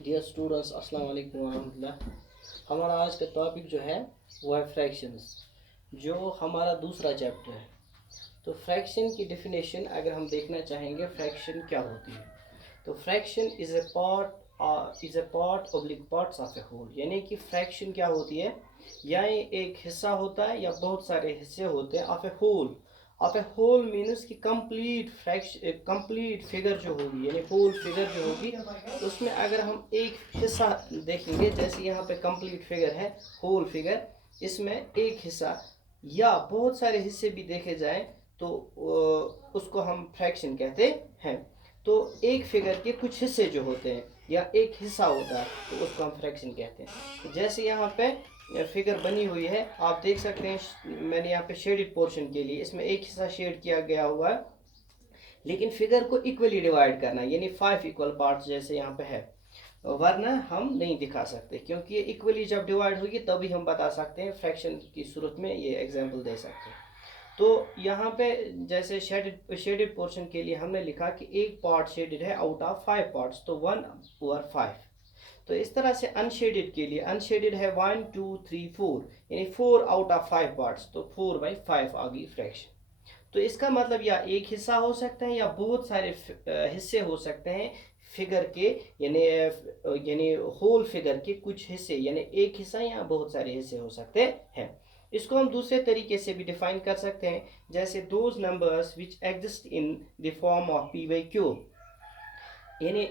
Dear students, अस्सलाम वालेकुम वरहमतुल्लाह। हमारा आज का टॉपिक जो है वो है फ्रैक्शंस, जो हमारा दूसरा चैप्टर है। तो फ्रैक्शन की डेफिनेशन अगर हम देखना चाहेंगे, फ्रैक्शन क्या होती है, तो fraction is a part oblique parts of a whole. यानी कि फ्रैक्शन क्या होती है, या ये एक हिस्सा होता है या बहुत सारे हिस्से होते हैं of a whole. Of a whole means कि कंप्लीट फिगर जो होगी, यानी होल फिगर जो होगी, उसमें अगर हम एक हिस्सा देखेंगे, जैसे यहाँ पे कंप्लीट फिगर है, होल फिगर, इसमें एक हिस्सा या बहुत सारे हिस्से भी देखे जाएं तो उसको हम फ्रैक्शन कहते हैं। तो एक फिगर के कुछ हिस्से जो होते हैं या एक हिस्सा होता है तो उसको हम फ्रैक्शन कहते हैं। जैसे यहाँ पे फिगर बनी हुई है, आप देख सकते हैं, मैंने यहाँ पे शेडेड पोर्शन के लिए इसमें एक हिस्सा शेड किया गया हुआ है, लेकिन फिगर को इक्वली डिवाइड करना, यानी 5 इक्वल पार्ट्स जैसे यहाँ पे है, वरना हम नहीं दिखा सकते, क्योंकि ये इक्वली जब डिवाइड होगी तभी हम बता सकते हैं, फ्रैक्शन की सूरत में ये एग्जांपल दे सकते हैं। तो यहाँ पे जैसे शेडेड पोर्शन के लिए हमने लिखा कि एक पार्ट शेडेड है आउट ऑफ 5 पार्ट्स, तो 1/5। तो इस तरह से अनशेडेड के लिए, अनशेडेड है 1 2 3 4, यानी 4 आउट ऑफ 5 पार्ट्स, तो 4/5 आ गई फ्रैक्शन। तो इसका मतलब या एक हिस्सा हो सकता है या बहुत सारे हिस्से हो सकते हैं फिगर के, यानी यानी होल फिगर के कुछ हिस्से, यानी एक हिस्सा या बहुत सारे हिस्से हो सकते हैं। इसको हम दूसरे तरीके से भी डिफाइन कर सकते हैं, जैसे those numbers which exist in the form of p/q। यानी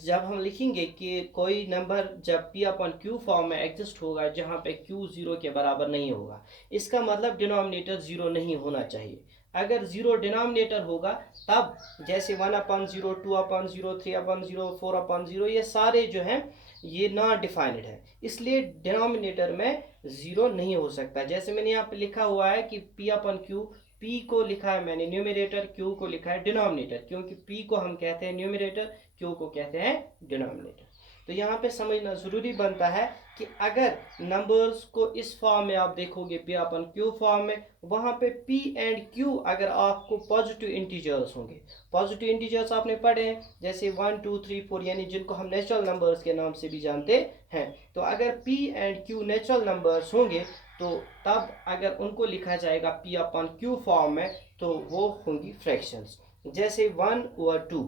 जब हम लिखेंगे कि कोई नंबर जब p/q फॉर्म में एग्जिस्ट होगा जहाँ पे q 0 के बराबर नहीं होगा, इसका मतलब डिनोमिनेटर 0 नहीं होना चाहिए। अगर 0 डिनोमिनेटर होगा तब, जैसे 1/0, 2/0, 3/0, 4/0, ये सारे जो हैं ये नॉट डिफाइंड है, इसलिए डिनोमिनेटर में 0 नहीं हो सकता। जैसे मैंने यहाँ पे लिखा हुआ है कि p/q, p को लिखा है मैंने न्यूमरेटर, q को लिखा है डिनोमिनेटर, क्योंकि p को हम कहते हैं न्यूमरेटर, q को कहते हैं डिनोमिनेटर। तो यहाँ पे समझना ज़रूरी बनता है कि अगर नंबर्स को इस फॉर्म में आप देखोगे p/q फॉर्म में, वहाँ पे p एंड q अगर आपको पॉजिटिव इंटीजर्स होंगे, पॉजिटिव इंटीजर्स आपने पढ़े हैं, जैसे 1 2 3 4, यानी जिनको हम नेचुरल नंबर्स के नाम से भी जानते हैं। तो अगर p and q natural numbers होंगे तो तब अगर उनको लिखा जाएगा p/q फॉर्म में तो वो होंगी फ्रैक्शंस। जैसे 1 और 2,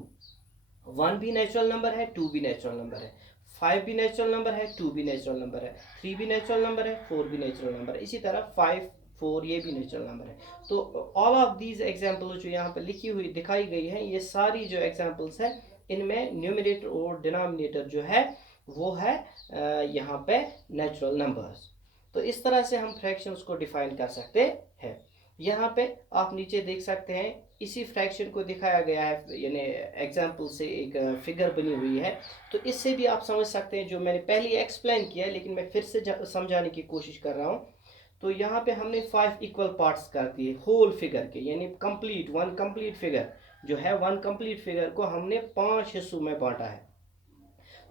1 भी नेचुरल नंबर है, 2 भी नेचुरल नंबर है, 5 भी नेचुरल नंबर है, 2 भी नेचुरल नंबर है, 3 भी नेचुरल नंबर है, 4 भी नेचुरल नंबर है, इसी तरह 5 4 ये भी नेचुरल नंबर है। तो ऑल ऑफ दीज एग्जाम्पल्स जो यहाँ पे लिखी हुई दिखाई गई है, ये सारी जो एग्जाम्पल्स है, इनमें न्यूमरेटर और डिनोमिनेटर जो है वो है यहाँ पे नेचुरल नंबर्स। तो इस तरह से हम फ्रैक्शंस को डिफाइन कर सकते हैं। यहाँ पे आप नीचे देख सकते हैं, इसी फ्रैक्शन को दिखाया गया है, यानी एग्जाम्पल से एक फिगर बनी हुई है। तो इससे भी आप समझ सकते हैं, जो मैंने पहले एक्सप्लेन किया लेकिन मैं फिर से समझाने की कोशिश कर रहा हूँ। तो यहाँ पे हमने 5 इक्वल पार्ट्स कर दिए होल फिगर के, यानी वन कंप्लीट फिगर जो है, वन कंप्लीट फिगर को हमने 5 हिस्सों में बांटा है।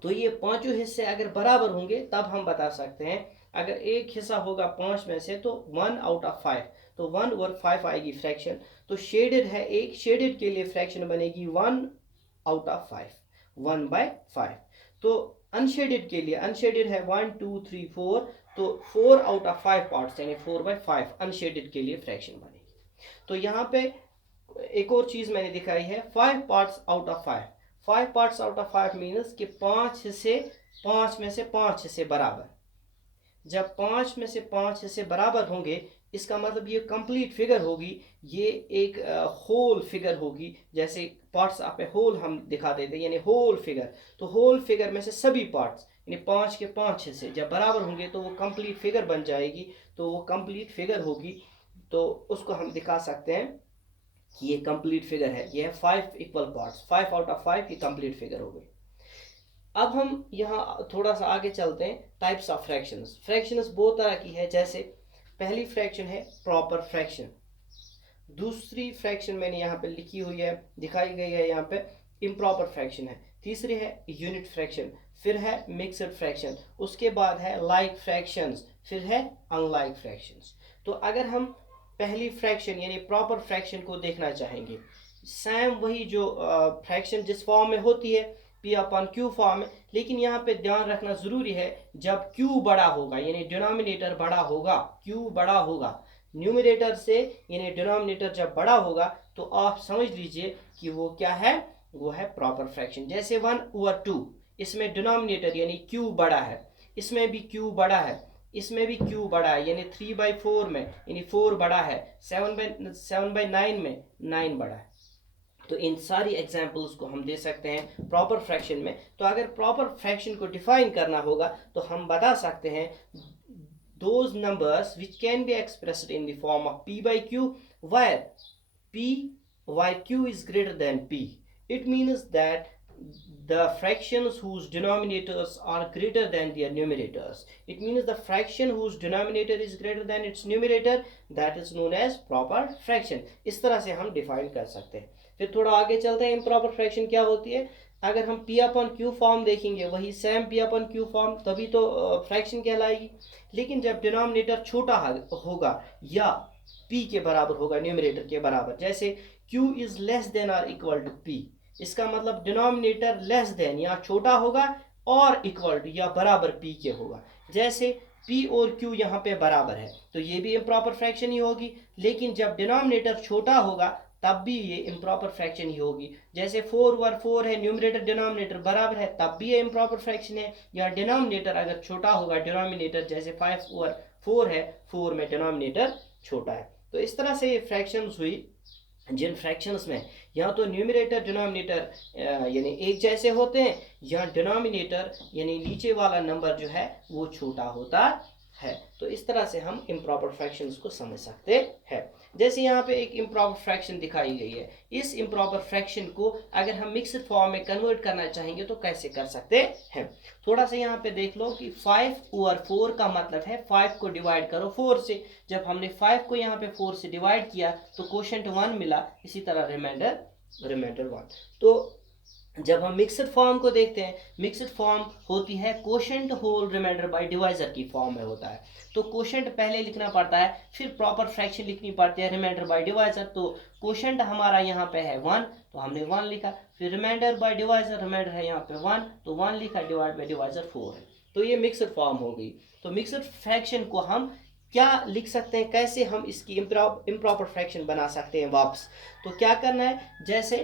तो ये पांचों हिस्से अगर बराबर होंगे तब हम बता सकते हैं, अगर एक हिस्सा होगा 5 में से तो 1/5, तो 1/5 आएगी फ्रैक्शन। तो शेडेड है, एक शेडेड के लिए फ्रैक्शन बनेगी 1/5, 1/5। तो अनशेडेड के लिए, अनशेडेड है 1 2 3 4, तो 4/5 पार्ट्स, यानी 4/5 अनशेडेड के लिए फ्रैक्शन बनेगी। तो यहाँ पे एक और चीज मैंने दिखाई है, 5 parts out of 5। 5 parts out of 5 means कि 5 हिस्से, 5 में से 5 हिस्से बराबर। जब 5 में से 5 हिस्से बराबर होंगे, इसका मतलब ये कंप्लीट फिगर होगी, ये एक होल फिगर होगी। जैसे पार्ट्स ऑफ ए होल हम दिखा देते हैं, यानी होल फिगर। तो होल फिगर में से सभी पार्ट्स, यानी 5 के 5 हिस्से जब बराबर होंगे तो वो कंप्लीट फिगर बन जाएगी, तो वो कंप्लीट फिगर होगी। तो उसको हम दिखा सकते हैं कि ये कंप्लीट फिगर है, ये है 5 इक्वल पार्ट्स, 5/5 ये कंप्लीट फिगर हो गई। अब हम यहाँ थोड़ा सा आगे चलते हैं, टाइप्स ऑफ फ्रैक्शंस। फ्रैक्शंस बहुत तरह की है, जैसे पहली फ्रैक्शन है प्रॉपर फ्रैक्शन, दूसरी फ्रैक्शन मैंने यहाँ पे लिखी हुई है, दिखाई गई है यहाँ पे, इम्प्रॉपर फ्रैक्शन है, तीसरी है यूनिट फ्रैक्शन, फिर है मिक्सड फ्रैक्शन, उसके बाद है लाइक फ्रैक्शंस, फिर है अनलाइक फ्रैक्शंस। तो अगर हम पहली फ्रैक्शन यानी प्रॉपर फ्रैक्शन को देखना चाहेंगे, सेम वही जो फ्रैक्शन जिस फॉर्म में होती है, P/Q फॉर्म है, लेकिन यहाँ पे ध्यान रखना ज़रूरी है, जब Q बड़ा होगा यानी डिनोमिनेटर बड़ा होगा, Q बड़ा होगा न्यूमरेटर से, यानी डिनोमिनेटर जब बड़ा होगा तो आप समझ लीजिए कि वो क्या है, वो है प्रॉपर फ्रैक्शन। जैसे 1/2, इसमें डिनोमिनेटर यानी Q बड़ा है, इसमें भी Q बड़ा है, इसमें भी Q बड़ा है, यानी 3/4 में यानी 4 बड़ा है, 7/9 में 9 बड़ा है। तो इन सारी एग्जाम्पल्स को हम दे सकते हैं प्रॉपर फ्रैक्शन में। तो अगर प्रॉपर फ्रैक्शन को डिफाइन करना होगा तो हम बता सकते हैं those numbers which can be expressed in the form of P/Q, where P/Q is greater than P. It means that the fractions whose denominators are greater than their numerators. It means the fraction whose denominator is greater than its numerator, that is known as proper fraction. इस तरह से हम define कर सकते हैं। फिर थोड़ा आगे चलते हैं, इम्प्रॉपर फ्रैक्शन क्या होती है। अगर हम P/Q फॉर्म देखेंगे, वही सेम P/Q फॉर्म, तभी तो फ्रैक्शन कहलाएगी। लेकिन जब डिनोमिनेटर छोटा होगा या P के बराबर होगा, न्यूमरेटर के बराबर, जैसे Q इज लेस देन और इक्वल टू P, इसका मतलब डिनोमिनेटर लेस देन या छोटा होगा और इक्वल टू या बराबर P के होगा। जैसे P और Q यहाँ पे बराबर है तो ये भी इम्प्रॉपर फ्रैक्शन ही होगी, लेकिन जब डिनोमिनेटर छोटा होगा तब भी ये इम्प्रॉपर फ्रैक्शन ही होगी। जैसे 4/4 है, न्यूमरेटर डिनोमिनेटर बराबर है, तब भी ये इम्प्रॉपर फ्रैक्शन है। या डिनोमिनेटर अगर छोटा होगा, डिनोमिनेटर जैसे 5/4 है, 4 में डिनोमिनेटर छोटा है। तो इस तरह से ये फ्रैक्शंस हुई जिन फ्रैक्शंस में या तो न्यूमरेटर डिनोमिनेटर यानी एक जैसे होते हैं, या डिनोमिनेटर यानी नीचे वाला नंबर जो है वो छोटा होता है। तो इस तरह से हम इम्प्रॉपर फ्रैक्शंस को समझ सकते हैं। जैसे यहाँ पे एक इम्प्रॉपर फ्रैक्शन दिखाई गई है, इस इम्प्रॉपर फ्रैक्शन को अगर हम मिक्स्ड फॉर्म में कन्वर्ट करना चाहेंगे तो कैसे कर सकते हैं। थोड़ा सा यहाँ पे देख लो कि 5/4 का मतलब है 5 को डिवाइड करो 4 से। जब हमने 5 को यहाँ पे 4 से डिवाइड किया तो क्वोशंट 1 मिला, इसी तरह रिमाइंडर 1। तो जब हम मिक्स्ड फॉर्म को देखते हैं, मिक्स्ड फॉर्म होती है quotient whole remainder by divisor की फॉर्म में होता है। तो क्वोशंट पहले लिखना पड़ता है, फिर प्रॉपर फ्रैक्शन लिखनी पड़ती है रिमाइंडर बाय डिवाइजर। तो क्वोशंट हमारा यहाँ पे है 1 तो हमने 1 लिखा, फिर रिमाइंडर बाय डिवाइजर, रिमाइंडर है यहाँ पे 1 तो 1 लिखा, डिवाइड बाय डिवाइजर 4 है। तो ये मिक्स्ड फॉर्म हो गई। तो मिक्स्ड फ्रैक्शन को हम क्या लिख सकते हैं, कैसे हम इसकी इम्प्रॉपर फ्रैक्शन बना सकते हैं वापस। तो क्या करना है, जैसे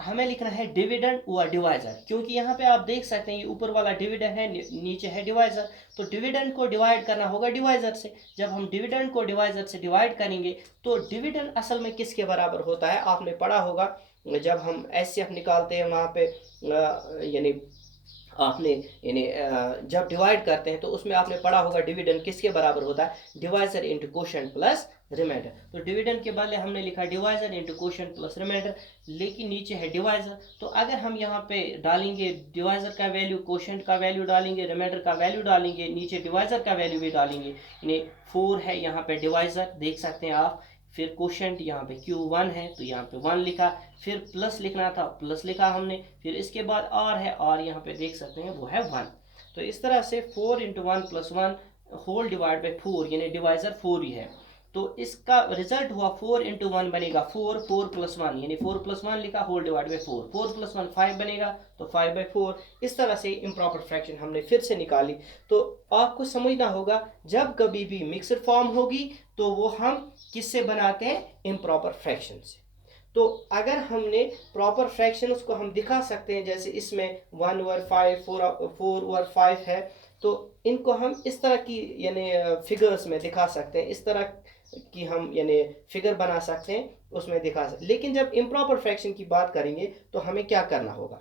हमें लिखना है डिविडेंड और डिवाइजर, क्योंकि यहाँ पे आप देख सकते हैं ये ऊपर वाला डिविडेंड है, नीचे है डिवाइजर। तो डिविडेंड को डिवाइड करना होगा डिवाइजर से। जब हम डिविडेंड को डिवाइजर से डिवाइड करेंगे तो डिविडेंड असल में किसके बराबर होता है, आपने पढ़ा होगा जब हम एचसीएफ निकालते हैं वहाँ पे यानी आपने यानी जब डिवाइड करते हैं तो उसमें आपने पढ़ा होगा डिविडेंड किसके बराबर होता है, divisor into quotient plus remainder. तो डिविडेंड के बदले हमने लिखा divisor into quotient plus remainder, लेकिन नीचे है डिवाइजर। तो अगर हम यहाँ पे डालेंगे डिवाइजर का वैल्यू, क्वोशंट का वैल्यू डालेंगे, रिमाइंडर का वैल्यू डालेंगे, नीचे डिवाइजर का वैल्यू भी डालेंगे, यानी 4 है यहाँ पे डिवाइजर, देख सकते हैं आप। फिर क्वोशंट यहाँ पे Q1 है तो यहाँ पे 1 लिखा, फिर प्लस लिखना था प्लस लिखा हमने, फिर इसके बाद R है, R यहाँ पे देख सकते हैं वो है 1। तो इस तरह से 4 × 1 + 1 होल डिवाइड बाई 4 यानी डिवाइजर 4 ही है। तो इसका रिजल्ट हुआ 4 × 1 बनेगा 4, 4 + 1 यानी 4 + 1 लिखा, होल डिवाइड बाई 4, 4 + 1 5 बनेगा तो 5/4। इस तरह से इम्प्रॉपर फ्रैक्शन हमने फिर से निकाली। तो आपको समझना होगा जब कभी भी मिक्सड फॉर्म होगी तो वो हम किससे बनाते हैं, इम्प्रॉपर फ्रैक्शन से। तो अगर हमने प्रॉपर फ्रैक्शंस को हम दिखा सकते हैं, जैसे इसमें 1/5 4/5 है, तो इनको हम इस तरह की यानी फिगर्स में दिखा सकते हैं, इस तरह कि हम यानी फिगर बना सकते हैं उसमें दिखा सकते। लेकिन जब इम्प्रॉपर फ्रैक्शन की बात करेंगे तो हमें क्या करना होगा,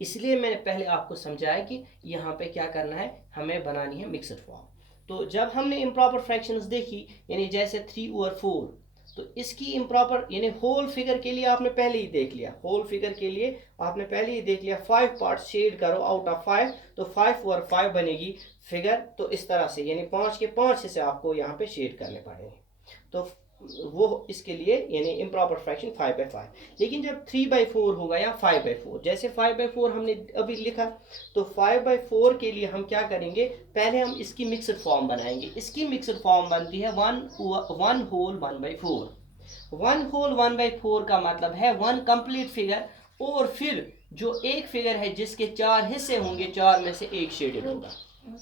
इसलिए मैंने पहले आपको समझाया कि यहाँ पे क्या करना है, हमें बनानी है मिक्स्ड फॉर्म। तो जब हमने इम्प्रॉपर फ्रैक्शंस देखी, यानी जैसे 3/4, तो इसकी इम्प्रॉपर यानी होल फिगर के लिए आपने पहले ही देख लिया, होल फिगर के लिए आपने पहले ही देख लिया, 5 पार्ट्स शेड करो आउट ऑफ 5 तो 5/5 बनेगी फिगर। तो इस तरह से यानी 5 के 5 हिस्से आपको यहाँ पे शेड करने पड़ेंगे, तो वो इसके लिए यानी इम्प्रॉपर फ्रैक्शन 5/5। लेकिन जब 3/4 होगा या 5/4, जैसे 5/4 हमने अभी लिखा, तो 5/4 के लिए हम क्या करेंगे, पहले हम इसकी मिक्स्ड फॉर्म बनाएंगे। इसकी मिक्स्ड फॉर्म बनती है 1 होल 1/4। 1 होल 1/4 का मतलब है 1 कंप्लीट फिगर और फिर जो एक फिगर है जिसके 4 हिस्से होंगे, 4 में से एक शेडेड होगा।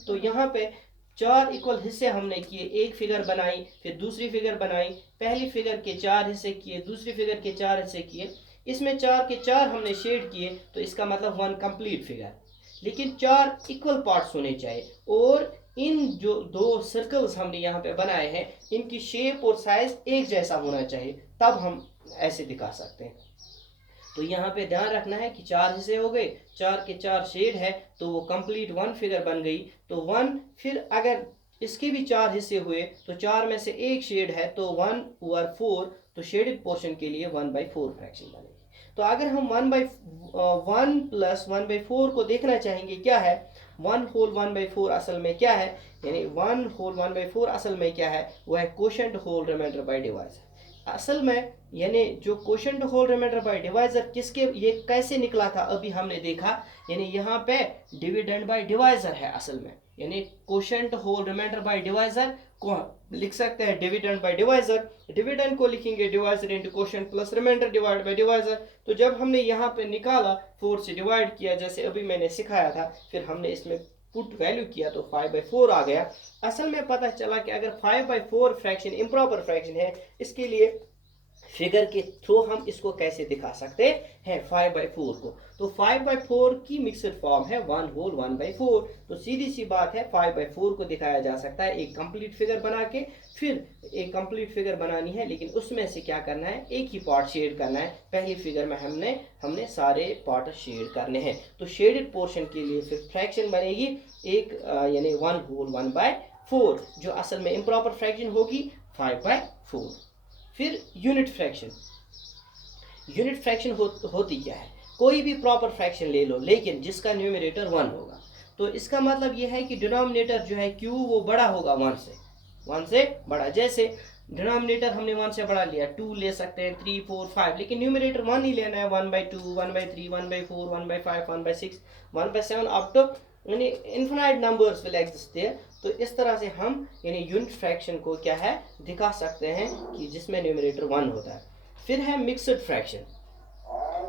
तो यहाँ पे 4 इक्वल हिस्से हमने किए, एक फिगर बनाई, फिर दूसरी फिगर बनाई, पहली फिगर के 4 हिस्से किए, दूसरी फिगर के 4 हिस्से किए, इसमें 4 के 4 हमने शेड किए, तो इसका मतलब 1 कंप्लीट फिगर। लेकिन 4 इक्वल पार्ट्स होने चाहिए, और इन जो 2 सर्कल्स हमने यहाँ पे बनाए हैं, इनकी शेप और साइज एक जैसा होना चाहिए, तब हम ऐसे दिखा सकते हैं। तो यहाँ पे ध्यान रखना है कि 4 हिस्से हो गए, 4 के 4 शेड है, तो वो कंप्लीट 1 फिगर बन गई। तो 1, फिर अगर इसके भी 4 हिस्से हुए, तो 4 में से एक शेड है, तो 1/4, तो शेडेड पोर्शन के लिए 1/4 फ्रैक्शन बनेगी। तो अगर हम 1 प्लस 1/4 को देखना चाहेंगे, क्या है 1 होल 1/4 असल में क्या है, यानी 1 होल 1/4 असल में क्या है, वो है quotient whole remainder by divisor. असल में यानी जो quotient whole remainder by divisor किसके, ये कैसे निकला था अभी हमने देखा, यानी यहाँ पे डिविडेंड बाय डिवाइजर है असल में, यानी quotient whole remainder by divisor को लिख सकते हैं डिविडेंड बाय डिवाइजर। डिविडेंड को लिखेंगे divisor into quotient plus remainder divide by divisor. तो जब हमने यहाँ पे निकाला, 4 से डिवाइड किया जैसे अभी मैंने सिखाया था, फिर हमने इसमें पुट वैल्यू किया तो 5/4 आ गया। असल में पता चला कि अगर 5/4 फ्रैक्शन इम्प्रॉपर फ्रैक्शन है, इसके लिए फिगर के थ्रू हम इसको कैसे दिखा सकते हैं 5/4 को। तो 5/4 की मिक्सड फॉर्म है 1 होल 1/4। तो सीधी सी बात है 5/4 को दिखाया जा सकता है एक कंप्लीट फिगर बना के। फिर एक कंप्लीट फिगर बनानी है, लेकिन उसमें से क्या करना है, एक ही पार्ट शेड करना है। पहली फिगर में हमने सारे पार्ट शेड करने हैं। तो शेडेड पोर्शन के लिए फिर फ्रैक्शन बनेगी एक यानी 1 होल 1/4, जो असल में इम्प्रॉपर फ्रैक्शन होगी 5/4। फिर यूनिट फ्रैक्शन। यूनिट फ्रैक्शन होती क्या है, कोई भी प्रॉपर फ्रैक्शन ले लो, लेकिन जिसका न्यूमरेटर 1 होगा। तो इसका मतलब यह है कि डिनोमिनेटर जो है q वो बड़ा होगा 1 से बड़ा। जैसे डिनोमिनेटर हमने 1 से बड़ा लिया, 2 ले सकते हैं, 3 4 5, लेकिन न्यूमरेटर 1 ही लेना है। 1/2 1/3 1/4 1/5 1/6 1/7 अप टू यानी infinite numbers will exist there. तो इस तरह से हम यानी यूनिट फ्रैक्शन को क्या है दिखा सकते हैं कि जिसमें न्यूमरेटर 1 होता है। फिर है मिक्सड फ्रैक्शन।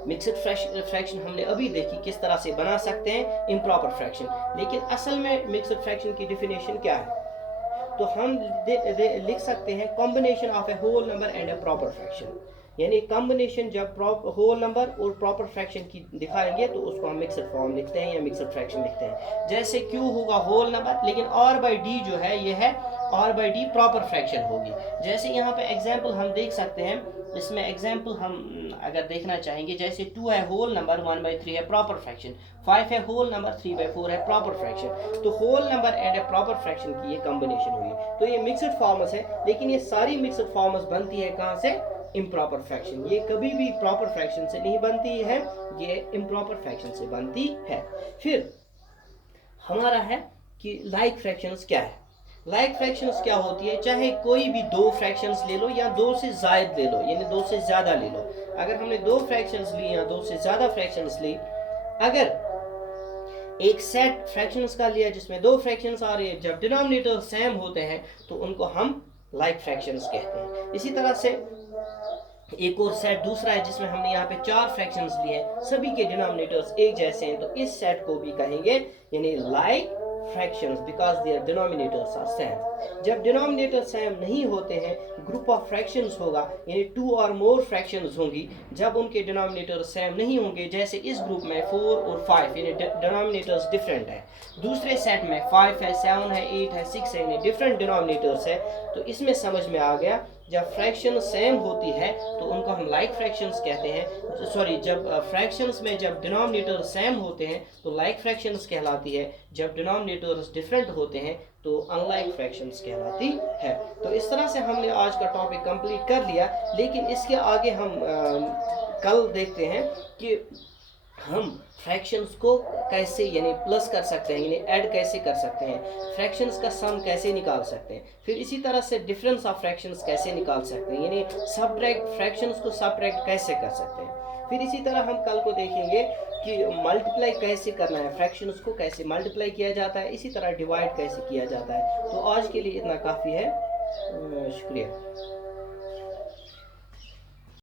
मिक्सड फ्रैक्शन हमने अभी देखी किस तरह से बना सकते हैं इम्प्रॉपर फ्रैक्शन, लेकिन असल में मिक्सड फ्रैक्शन की डिफिनेशन क्या है, तो हम लिख सकते हैं combination of a whole number and a proper fraction. यानी कॉम्बिनेशन जब होल नंबर और प्रॉपर फ्रैक्शन की दिखाएंगे तो उसको हम मिक्सड फॉर्म लिखते हैं या मिक्सड फ्रैक्शन लिखते हैं। जैसे q होगा होल नंबर, लेकिन r/d जो है ये है r/d प्रॉपर फ्रैक्शन होगी। जैसे यहाँ पे एग्जांपल हम देख सकते हैं, इसमें एग्जांपल हम अगर देखना चाहेंगे, जैसे 2 है होल नंबर 1/3 है प्रॉपर फ्रैक्शन, 5 है होल नंबर 3/4 है प्रॉपर फ्रैक्शन। तो whole number and a proper fraction की ये कॉम्बिनेशन हुई। तो ये मिक्सड फॉर्म्स है, लेकिन ये सारी मिक्सड फॉर्म्स बनती है कहाँ से, इम्प्रॉपर फ्रैक्शन। ये कभी भी प्रॉपर फ्रैक्शन से नहीं बनती है, ये इम्प्रॉपर फ्रैक्शन से बनती है। फिर हमारा है कि लाइक फ्रैक्शंस क्या है। लाइक फ्रैक्शंस क्या होती है, चाहे कोई भी 2 फ्रैक्शंस ले लो या 2 से ज्यादा ले लो, यानी 2 से ज्यादा ले लो। अगर हमने 2 फ्रैक्शंस ली या 2 से ज्यादा फ्रैक्शंस ली, अगर एक सेट फ्रैक्शंस का लिया जिसमें 2 फ्रैक्शंस आ रहे हैं, जब डिनोमिनेटर सेम होते हैं तो उनको हम लाइक फ्रैक्शंस कहते हैं। इसी तरह से एक और सेट दूसरा है जिसमें हमने यहाँ पे 4 फ्रैक्शंस लिए हैं, सभी के डिनोमिनेटर्स एक जैसे हैं, तो इस सेट को भी कहेंगे यानी like fractions because their denominators are same. जब डिनोमिनेटर सेम नहीं होते हैं, ग्रुप ऑफ फ्रैक्शंस होगा, यानी 2 और मोर फ्रैक्शंस होंगी। जब उनके डिनोमिनेटर सेम नहीं होंगे, जैसे इस ग्रुप में 4 और 5 यानी डिनोमिनेटर्स डिफरेंट है, दूसरे सेट में 5 है 7 है 8 है 6 है, यानी डिफरेंट डिनोमिनेटर्स है। तो इसमें समझ में आ गया, जब फ्रैक्शन सेम होती है तो उनको हम लाइक फ्रैक्शंस कहते हैं। सॉरी, जब फ्रैक्शंस में जब डिनोमिनेटर सेम होते हैं तो लाइक फ्रैक्शंस कहलाती है, जब डिनोमिनेटर्स डिफरेंट होते हैं तो अनलाइक फ्रैक्शंस कहलाती है। तो इस तरह से हमने आज का टॉपिक कंप्लीट कर लिया, लेकिन इसके आगे हम कल देखते हैं कि हम फ्रैक्शंस को कैसे यानी प्लस कर सकते हैं, यानी ऐड कैसे कर सकते हैं, फ्रैक्शंस का सम कैसे निकाल सकते हैं, फिर इसी तरह से डिफरेंस ऑफ फ्रैक्शंस कैसे निकाल सकते हैं, यानी सबट्रैक्ट फ्रैक्शंस को सबट्रैक्ट कैसे कर सकते हैं। फिर इसी तरह हम कल को देखेंगे कि मल्टीप्लाई कैसे करना है, फ्रैक्शंस को कैसे मल्टीप्लाई किया जाता है, इसी तरह डिवाइड कैसे किया जाता है। तो आज के लिए इतना काफ़ी है, शुक्रिया।